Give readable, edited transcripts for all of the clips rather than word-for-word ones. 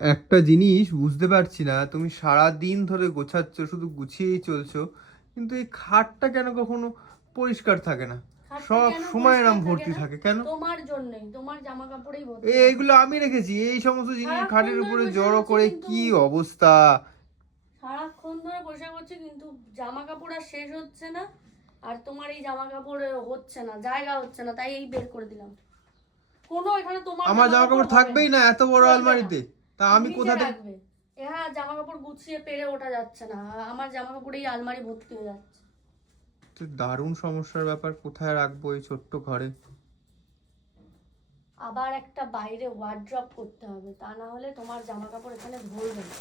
একটা জিনিস বুঝতে পারছি না, তুমি সারা দিন ধরে গোছাচ্ছ, শুধু গুছিয়েই চলছো, কিন্তু এই খাটটা কেন কখনো পরিষ্কার থাকে না? খাটটা সব কেন সময় পরিষ্কার এরম থাকে ভর্তি না? থাকে কেন? তোমার জন্যই, তোমার জামা কাপড়েই ভর্তি থাকে। এইগুলো আমি রেখেছি, এই সমস্ত জিনিস সারাক্ষণ খাটের ধরে উপরে পরিষ্কার জড়ো করছি করে কিন্তু, কি অবস্থা! সারাক্ষণ ধরে পরিষ্কার করছি কিন্তু জামা কাপড় আর শেষ হচ্ছে না। আর তোমার এই জামা কাপড় হচ্ছে না, জায়গা হচ্ছে না, তাই এই বের করে দিলাম। কোনো এখানে তোমার আমার জামা জামা কাপড় কাপড় হবে না, থাকবেই না এত বড় চলবে না। আলমারিতে? তা আমি নিচে কোথা থেকে? রাখবে। হ্যাঁ, জামা কাপড় গুছিয়ে পেরে ওঠা যাচ্ছে না, আমার জামা কাপড় এই আলমারি ভর্তি হয়ে যাচ্ছে। তো দারুণ সমস্যার ব্যাপার, কোথায় রাখবো এই ছোট্ট ঘরে? আবার একটা বাইরে ওয়ার্ড্রপ করতে হবে, তা না হলে তোমার জামা কাপড় এখানে ভরবে না।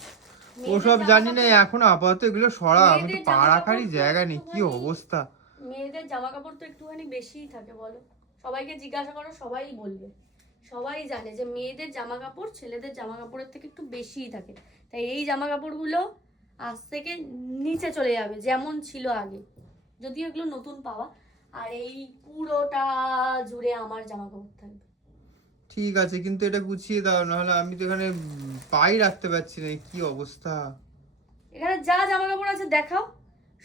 মেয়েদের ওসব জামা জানি না, কাপড়, এখন আপাতত এগুলো সরা, আমি তো মেয়েদের পা জামা রাখারই কাপড় তো জায়গা নেই, কি একটুখানি, অবস্থা! মেয়েদের জামা কাপড় তো একটুখানি বেশিই থাকে বলো। সবাইকে জিজ্ঞাসা করো, সবাই বলবে, সবাই জানে যে মেয়েদের জামা কাপড় ছেলেদের জামা কাপড়ের থেকে একটু বেশিই থাকে। তাই এই জামা কাপড়গুলো আজ থেকে নিচে চলে যাবে যেমন ছিল আগে, যদিও এগুলো নতুন পাওয়া। আর এই পুরোটা জুড়ে আমার জামা কাপড় থাকবে। ঠিক আছে, কিন্তু এটা গুছিয়ে দাও, নাহলে আমি তো এখানে পাই রাখতে পারছি না, কি অবস্থা! এখানে যা জামা কাপড় আছে দেখাও,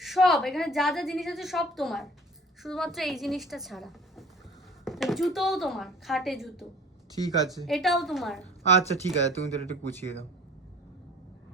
সব এখানে যা যা জিনিস আছে সব তোমার, শুধুমাত্র এই জিনিসটা ছাড়া। জুতোও তোমার, খাটে জুতো ঠিক আছে, এটাও তোমার। আচ্ছা ঠিক আছে, তুমি তো একটু গুছিয়ে দাও।